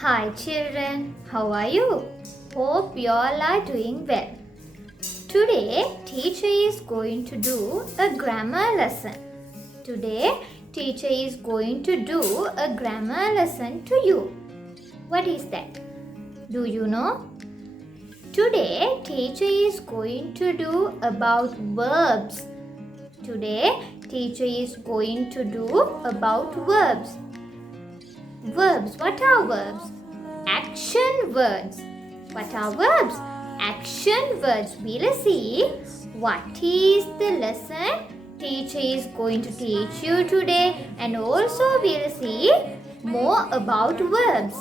Hi children, how are you? Hope you all are doing well. Today teacher is going to do a grammar lesson. Today teacher is going to do a grammar lesson to you. What is that? Do you know? Today teacher is going to do about verbs. Today teacher is going to do about verbs. Verbs. What are verbs? Action words. What are verbs? Action words. We'll see what is the lesson teacher is going to teach you today, and also we'll see more about verbs.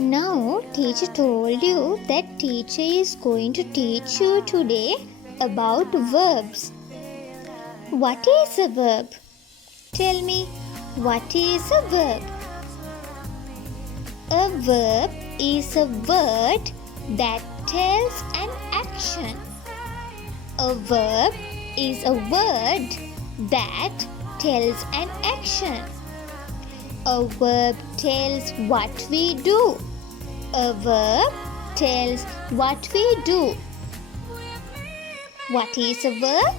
Now, teacher told you that teacher is going to teach you today about verbs. What is a verb? Tell me, what is a verb? A verb is a word that tells an action. A verb is a word that tells an action. A verb tells what we do. A verb tells what we do. What is a verb?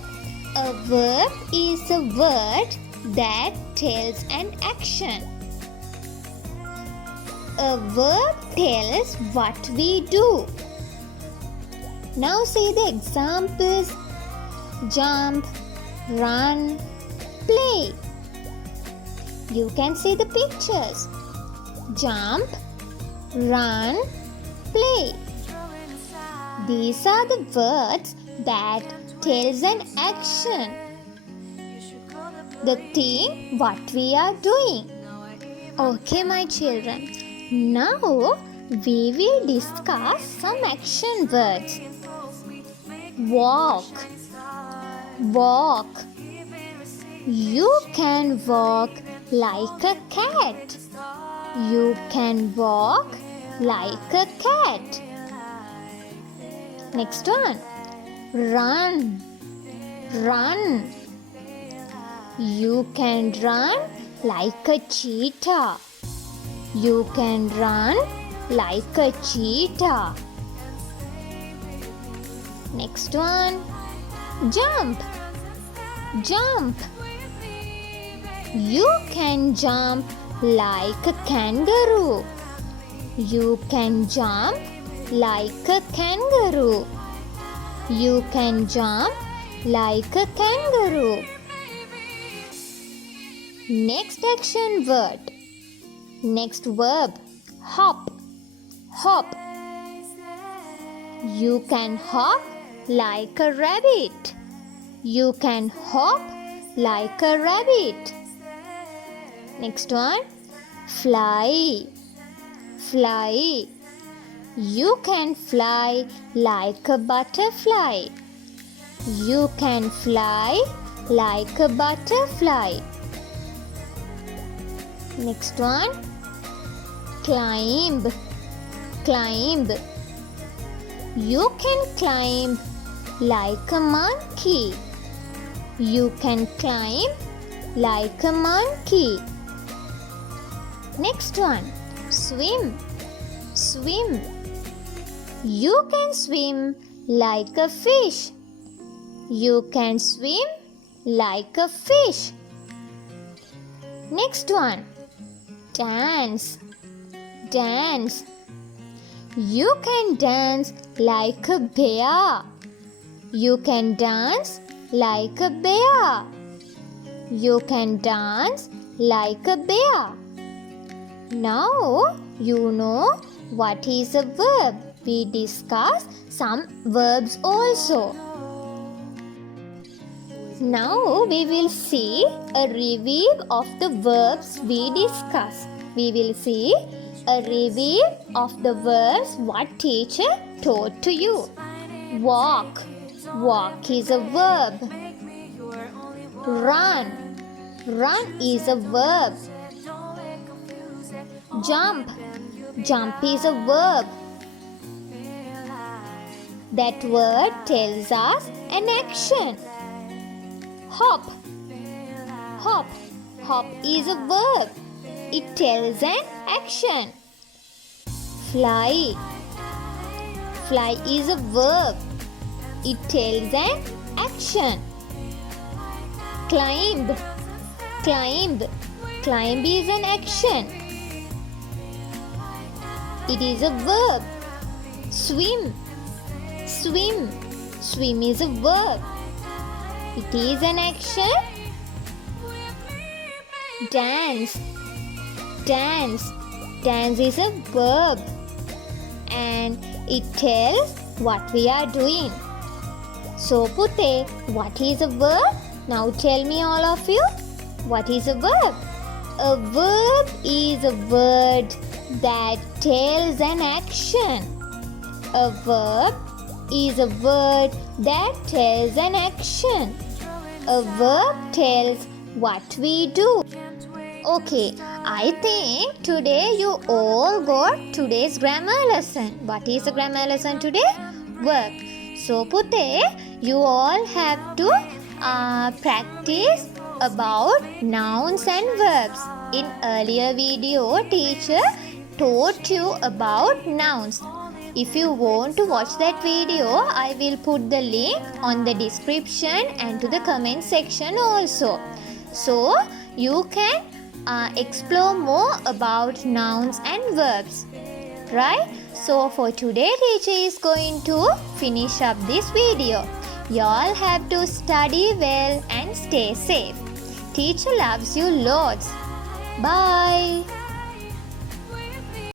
A verb is a word that tells an action. A verb tells what we do. Now say the examples: jump, run, play. You can see the pictures. Jump, run, play. These are the words that tells an action. The thing what we are doing. Okay, my children. Now we will discuss some action words. Walk. Walk. You can walk like a cat. You can walk like a cat. Next one. Run. Run. You can run like a cheetah. You can run like a cheetah. Next one. Jump. Jump. You can jump like a kangaroo. You can jump like a kangaroo. You can jump like a kangaroo. Next action word. Next verb. Hop. Hop. You can hop like a rabbit. You can hop like a rabbit. Next one. Fly. Fly. You can fly like a butterfly. You can fly like a butterfly. Next one. Climb. Climb. You can climb like a monkey. You can climb like a monkey. Next one. Swim. Swim. You can swim like a fish. You can swim like a fish. Next one. Dance. Dance. You can dance like a bear. You can dance like a bear. You can dance like a bear. Now you know what is a verb. We discuss some verbs also. Now we will see a review of the verbs we discussed. We will see a review of the verbs what teacher taught to you. Walk. Walk is a verb. Run. Run is a verb. Jump. Jump is a verb. That word tells us an action. Hop. Hop. Hop is a verb. It tells an action. Fly. Fly is a verb. It tells an action. Climb. Climb. Climb is an action. It is a verb. Swim. Swim. Swim is a verb. It is an action. Dance. Dance. Dance is a verb. And it tells what we are doing. So Pute, what is a verb? Now tell me all of you. What is a verb? A verb is a word that tells an action. A verb is a word that tells an action. A verb tells what we do. Okay, I think today you all got today's grammar lesson. What is the grammar lesson today? Work. So Pute, you all have to practice about nouns and verbs. In earlier video, teacher taught you about nouns. If you want to watch that video, I will put the link on the description and to the comment section also. So you can explore more about nouns and verbs. Right? So for today, teacher is going to finish up this video. You all have to study well and stay safe. Teacher loves you loads. Bye.